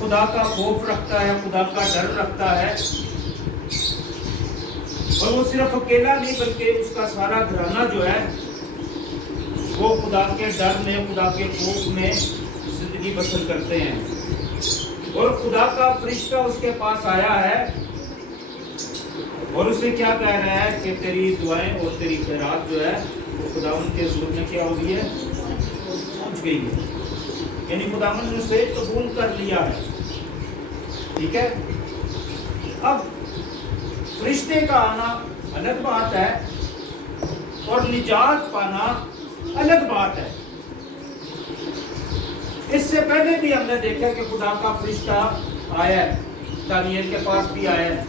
خدا کا خوف رکھتا ہے، خدا کا ڈر رکھتا ہے، اور وہ صرف اکیلا نہیں بلکہ اس کا سارا گھرانہ جو ہے وہ خدا کے ڈر میں، خدا کے خوف میں زندگی بسر کرتے ہیں۔ اور خدا کا فرشتہ اس کے پاس آیا ہے اور اسے کیا کہہ رہا ہے کہ تیری دعائیں اور تیری خیرات جو ہے وہ خداوند کے حضور میں کیا ہو گئی ہے؟ پہنچ گئی ہے، یعنی خداوند نے اسے قبول کر لیا ہے۔ ٹھیک ہے، اب فرشتے کا آنا الگ بات ہے اور نجات پانا الگ بات ہے۔ اس سے پہلے بھی ہم نے دیکھا کہ خدا کا فرشتہ آیا ہے، دانیال کے پاس بھی آیا ہے،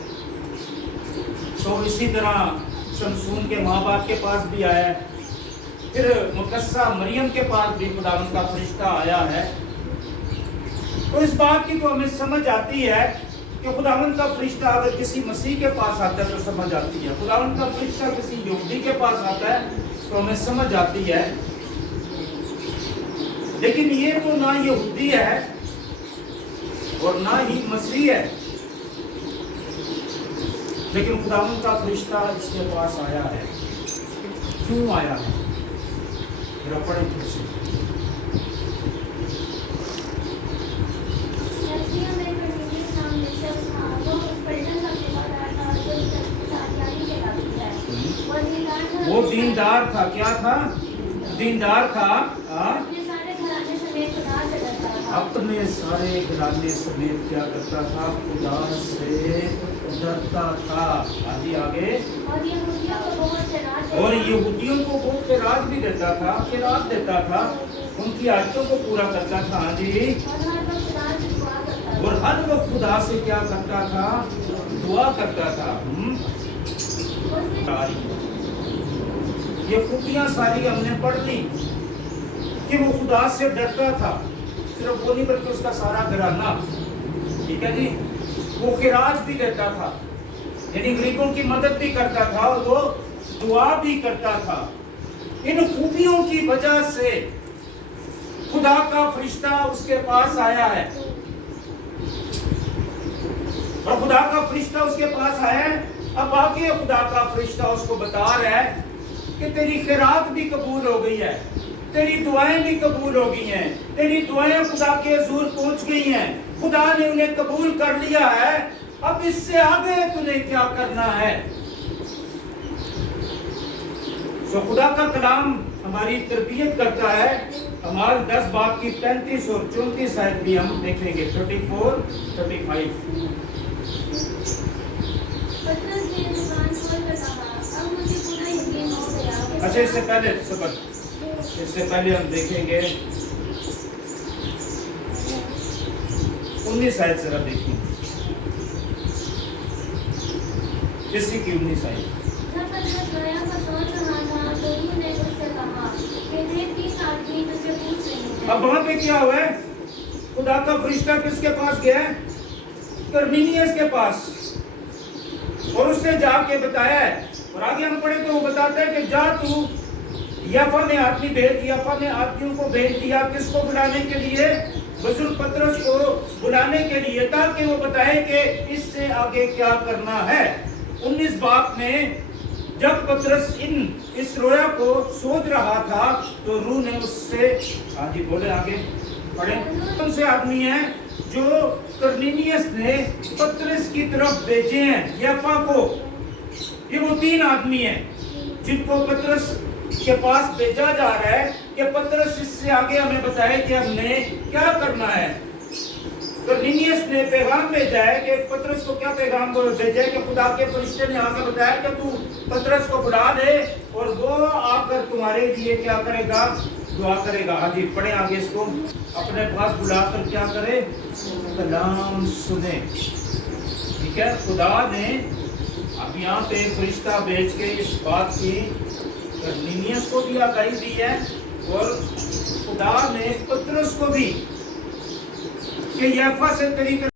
تو اسی طرح شمشون کے ماں باپ کے پاس بھی آیا ہے، پھر مقدسہ مریم کے پاس بھی خداوند کا فرشتہ آیا ہے۔ تو اس بات کی تو ہمیں سمجھ آتی ہے کہ خداوند کا فرشتہ اگر کسی مسیح کے پاس آتا ہے تو سمجھ آتی ہے، خداوند کا فرشتہ کسی یہودی کے پاس آتا ہے تو ہمیں سمجھ آتی ہے۔ لیکن یہ تو نہ یہودی ہے اور نہ ہی مسیح ہے، لیکن خداوند کا فرشتہ اس کے پاس آیا ہے۔ کیوں آیا ہے؟ ذرا پڑھیں پھر سے۔ وہ دیندار تھا، کیا تھا؟ دیندار تھا، اپنے سارے گھرانے سمیت کیا کرتا تھا؟ خدا سے ڈرتا تھا۔ آگے آگے، اور یہودیوں کو بہت خیرات بھی دیتا تھا، خیرات دیتا تھا، ان کی حاجتوں کو پورا کرتا تھا۔ ہاں جی، اور ہر وقت خدا سے کیا کرتا تھا؟ دعا کرتا تھا۔ یہ خوبیاں ساری ہم نے پڑھ لی کہ وہ خدا سے ڈرتا تھا، صرف وہ نہیں بلکہ اس کا سارا گھرانہ۔ ٹھیک ہے جی، وہ خراج بھی دیتا تھا، یعنی غریبوں کی مدد بھی کرتا تھا اور وہ دعا بھی کرتا تھا۔ ان خوبیوں کی وجہ سے خدا کا فرشتہ اس کے پاس آیا ہے، اور خدا کا فرشتہ اس کے پاس آیا ہے۔ اب آگے خدا کا فرشتہ اس کو بتا رہا ہے کہ تیری خیرات بھی قبول ہو گئی ہے، تیری دعائیں بھی قبول ہو گئی ہیں، تیری دعائیں خدا کے حضور پہنچ گئی ہیں، خدا نے انہیں قبول کر لیا ہے۔ اب اس سے آگے تجھے کیا کرنا ہے؟ تو خدا کا کلام ہماری تربیت کرتا ہے۔ اعمال 10 باب کی 35 اور 34 آیت بھی ہم دیکھیں گے، 34 35۔ اچھا، اس سے پہلے ہم دیکھیں گے 19 آیت، ذرا دیکھیں اسی کی 19 آیت۔ اب وہاں پہ کیا ہوا ہے؟ خدا کا فرشتہ کس کے پاس گیا ہے؟ کرنیلیس کے پاس، اور اس نے جا کے بتایا ہے، اور آگے ہم پڑھیں تو وہ بتاتا ہے کہ جا تو یافا میں آدمی بھیج، یافا میں آدمیوں کو بھیج دیا، کس کو بلانے کے لیے؟ بزرگ پطرس کو بلانے کے لیے، تاکہ وہ بتائے کہ اس سے آگے کیا کرنا ہے۔ 19 باب میں جب پطرس اس رویا کو سوچ رہا تھا تو روح نے اس سے، ہاں جی بولے آگے پڑھیں، کون سے آدمی ہیں جو کرنیلیس نے پطرس کی طرف بھیجے ہیں یافا کو؟ یہ وہ 3 آدمی ہیں جن کو پطرس کے پاس بھیجا جا رہا ہے کہ پطرس اس سے آگے ہمیں بتائے کہ ہم نے کیا کرنا ہے۔ کرنیلیس نے پیغام بھیجا ہے کہ پطرس کو کیا پیغام بھیجا ہے کہ خدا کے فرشتے نے آ کے بتایا کہ تو پطرس کو بلا دے اور وہ آ کر تمہارے لیے کیا کرے گا؟ دعا کرے گا۔ ہاں جی پڑھیں آگے اس کو، اپنے پاس بلا کر کیا کرے؟ کلام سنے۔ ٹھیک ہے، خدا نے اب یہاں پہ فرشتہ بھیج کے اس بات کی کرنیلیس کو بھی آگاہی دی ہے، اور خدا نے پطرس کو بھی کہ یافا سے تیری